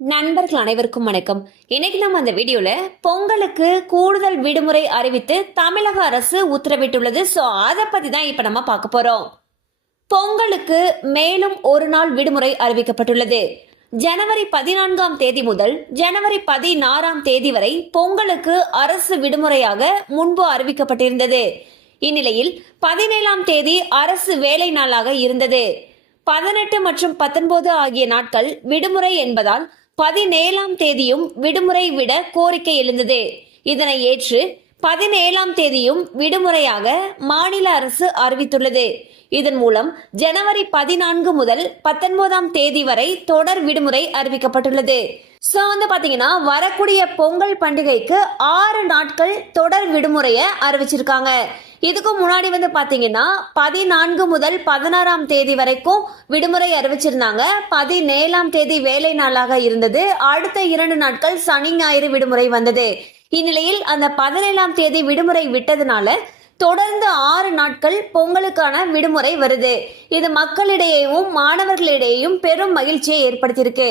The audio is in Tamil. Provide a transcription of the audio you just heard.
நண்பர்கள் அனைவருக்கும் வணக்கம். இன்னைக்கு நம்ம அந்த வீடியோல பொங்கலுக்கு கூடுதல் விடுமுறை அறிவித்து தமிழக அரசு உத்தரவிட்டுள்ளது. ஸோ அதை பத்தி தான் இப்ப நம்ம பார்க்க போறோம். பொங்கலுக்கு மேலும் ஒரு நாள் விடுமுறை அறிவிக்கப்பட்டுள்ளது. ஜனவரி பதினான்காம் தேதி முதல் ஜனவரி பதினாறாம் தேதி வரை பொங்கலுக்கு அரசு விடுமுறையாக முன்பு அறிவிக்கப்பட்டிருந்தது. இந்நிலையில் பதினேழாம் தேதி அரசு வேலை நாளாக இருந்தது. பதினெட்டு மற்றும் பத்தொன்பது ஆகிய நாட்கள் விடுமுறை என்பதால் பதினேழாம் தேதியும் விடுமுறை விட கோரிக்கை எழுந்தது. இதனை ஏற்று பதினேழாம் தேதியும் விடுமுறையாக மாநில அரசு அறிவித்துள்ளது. இதன் மூலம் ஜனவரி பதினான்கு முதல் பத்தொன்பதாம் தேதி வரை தொடர் விடுமுறை அறிவிக்கப்பட்டுள்ளது. ஸோ வந்து பார்த்தீங்கன்னா வரக்கூடிய பொங்கல் பண்டிகைக்கு ஆறு நாட்கள் தொடர் விடுமுறையை அறிவிச்சிருக்காங்க. இதுக்கு முன்னாடி வந்து பார்த்தீங்கன்னா பதினான்கு முதல் பதினாறாம் தேதி வரைக்கும் விடுமுறை அறிவிச்சிருந்தாங்க. பதினேழாம் தேதி வேலை நாளாக இருந்தது. அடுத்த இரண்டு நாட்கள் சனி ஞாயிறு விடுமுறை வந்தது. இந்நிலையில் அந்த பதினேழாம் தேதி விடுமுறை விட்டதுனால தொடர்ந்து ஆறு நாட்கள் பொங்கலுக்கான விடுமுறை வருது. இது மக்களிடையேயும் மாணவர்களிடையேயும் பெரும் மகிழ்ச்சியை ஏற்படுத்தியிருக்கு.